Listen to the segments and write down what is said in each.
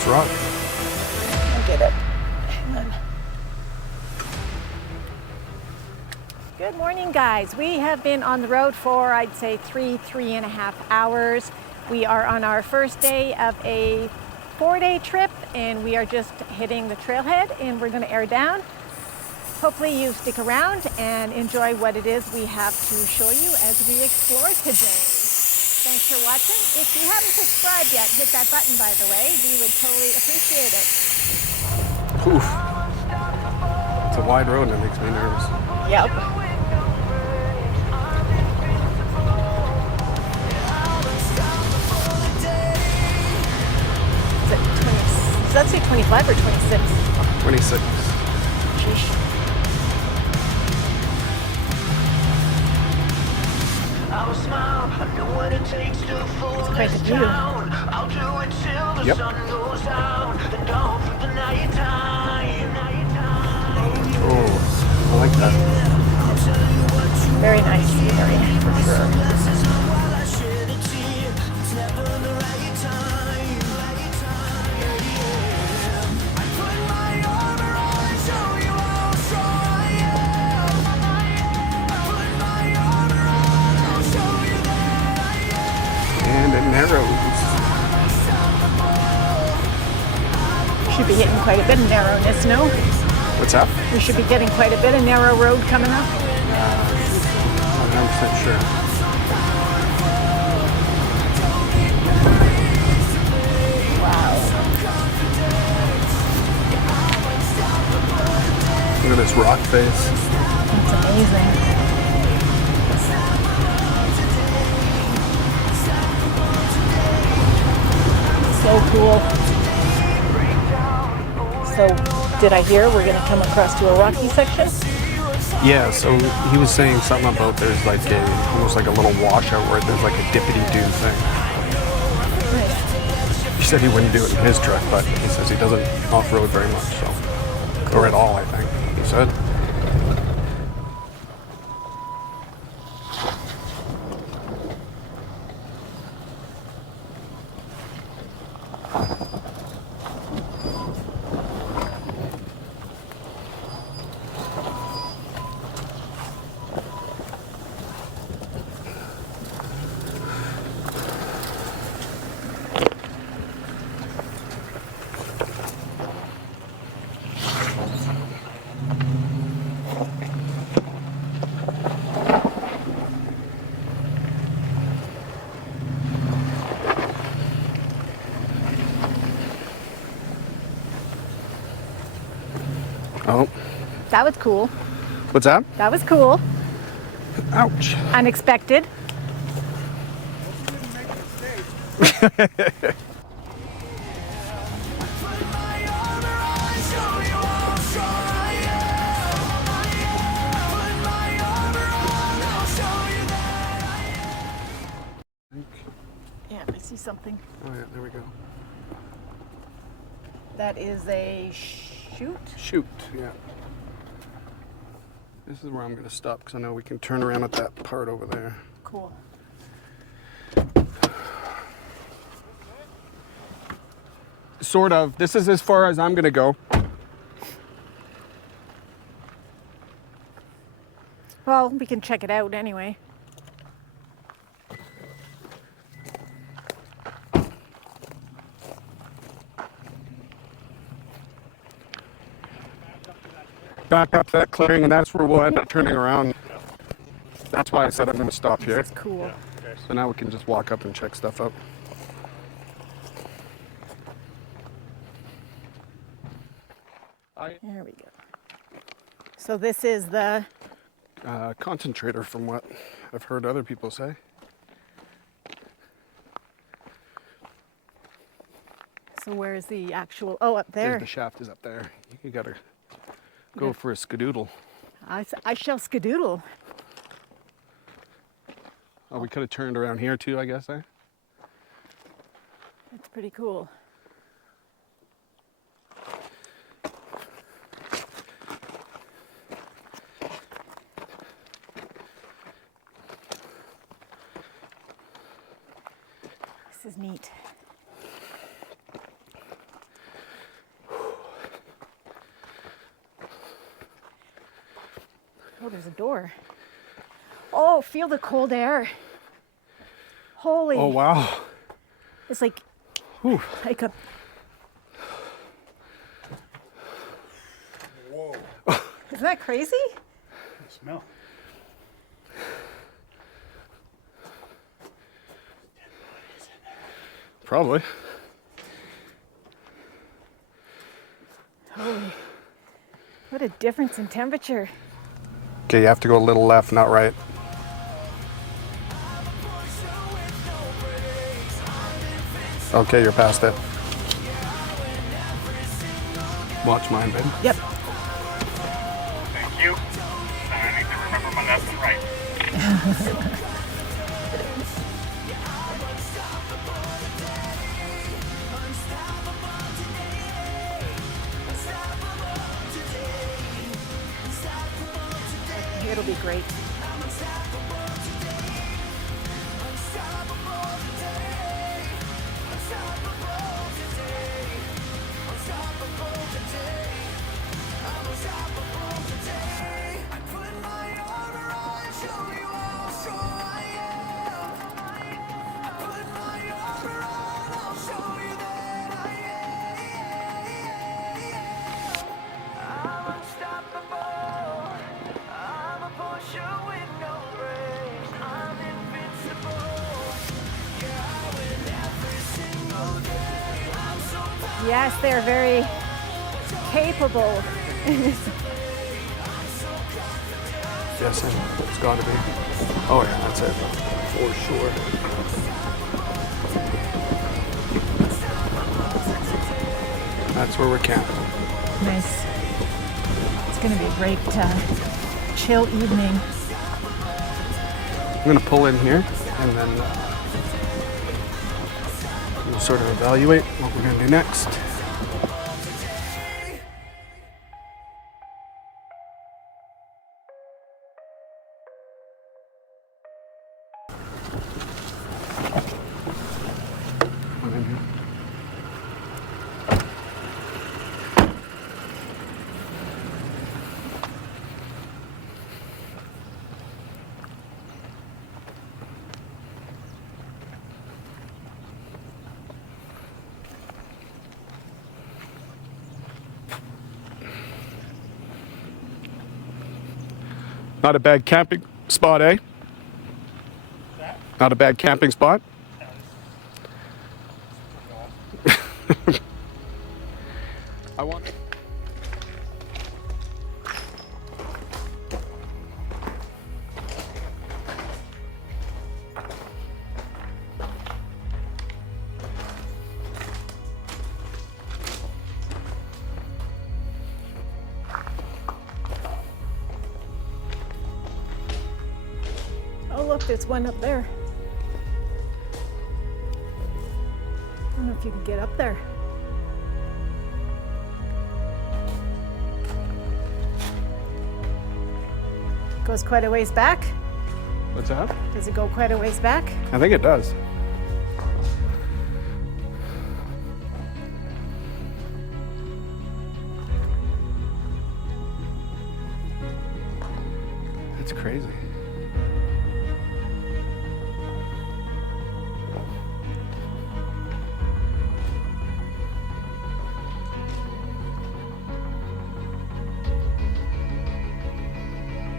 this rock. I'll get it. Hang on. Good morning, guys. We have been on the road for, I'd say, 3.5 hours. We are on our first day of a 4-day trip, and we are just hitting the trailhead, and we're going to air down. Hopefully you stick around and enjoy what it is we have to show you as we explore today. Thanks for watching. If you haven't subscribed yet, hit that button, by the way. We would totally appreciate it. Oof. It's a wide road and it makes me nervous. Yep. Does that say 25 or 26? 26. Sheesh. It's quite the view. Yep. Oh, I like that. Very nice scenery, for sure. And it narrows. Should be hitting quite a bit of narrowness, no? What's up? We should be getting quite a bit of narrow road coming up. I'm not 100% sure. Wow. Look at this rock face. It's amazing. So cool. So, did I hear we're going to come across to a rocky section? Yeah, so he was saying something about there's like almost like a little washout where there's like a dippity-doo thing. Nice. He said he wouldn't do it in his truck, but he says he doesn't off-road very much, so. Or at all, I think, he said. Oh. That was cool. What's that? That was cool. Ouch. Unexpected. Yeah, I see something. Oh yeah, there we go. That is a chute. Shoot, yeah. This is where I'm gonna stop because I know we can turn around at that part over there. Cool. Sort of. This is as far as I'm gonna go. Well, we can check it out anyway. Back up to that clearing, and that's where we'll end up turning around. That's why I said I'm gonna stop here. That's cool. So now we can just walk up and check stuff out. There we go. So this is the Concentrator, from what I've heard other people say. So where's the actual? Oh, up there. The shaft is up there. You gotta go for a skadoodle. I shall skadoodle. Oh, we could have turned around here too, I guess, eh? That's pretty cool. This is neat. there's a door. Oh, feel the cold air. Holy. Oh, wow. It's like, Whew. like a. Whoa. Isn't that crazy? The smell. Probably. Holy. What a difference in temperature. Okay, you have to go a little left, not right. Okay, you're past it. Watch mine, babe. Yep. Thank you. I need to remember my left and right. It'll be great. Yes, they're very capable. Guessing it's got to be. Oh yeah, that's it. For sure. That's where we're camping. Nice. It's going to be a great chill evening. I'm gonna pull in here and then we'll sort of evaluate what we're gonna do next. Come in here. Not a bad camping spot, eh? Not a bad camping spot. I want. Oh, look, there's one up there. I don't know if you can get up there. Goes quite a ways back. What's that? Does it go quite a ways back? I think it does. That's crazy.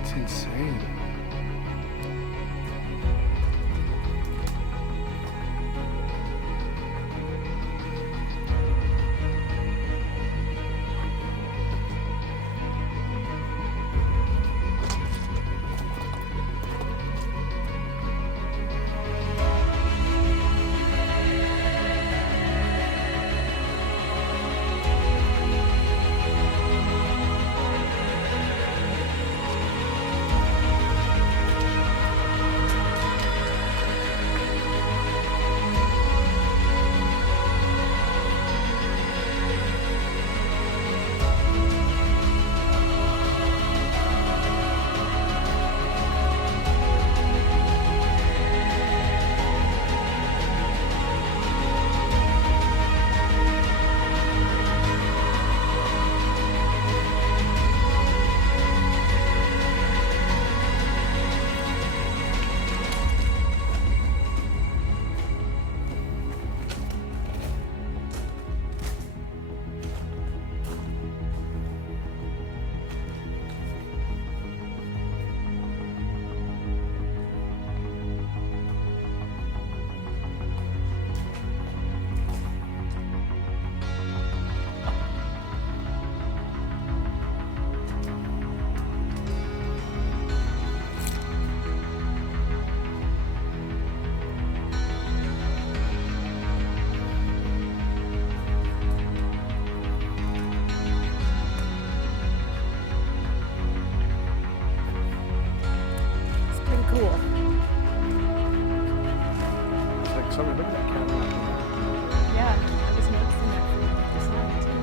It's insane. something. Look at that cabin up there. Yeah, I was noticing that from this night too.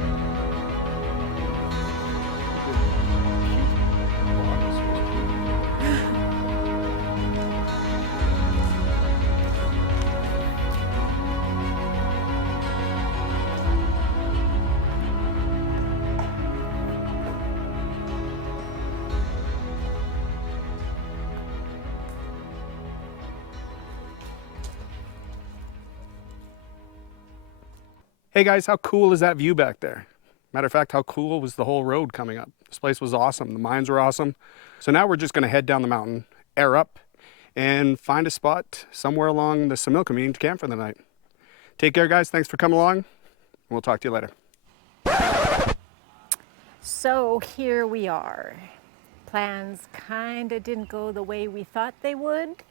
Block is supposed to be. Hey guys, how cool is that view back there? Matter of fact, how cool was the whole road coming up? This place was awesome. The mines were awesome. So now we're just going to head down the mountain, air up, and find a spot somewhere along the Similkameen to camp for the night. Take care, guys. Thanks for coming along. And we'll talk to you later. So here we are. Plans kind of didn't go the way we thought they would.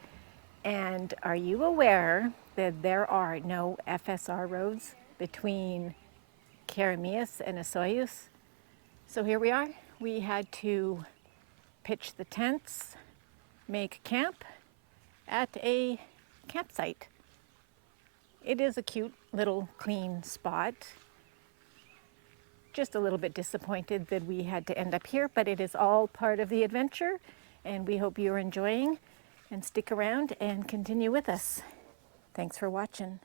And are you aware that there are no FSR roads between Karamias and Osoyoos? So here we are. We had to pitch the tents, make camp at a campsite. It is a cute little clean spot. Just a little bit disappointed that we had to end up here, but it is all part of the adventure, and we hope you're enjoying, and stick around and continue with us. Thanks for watching.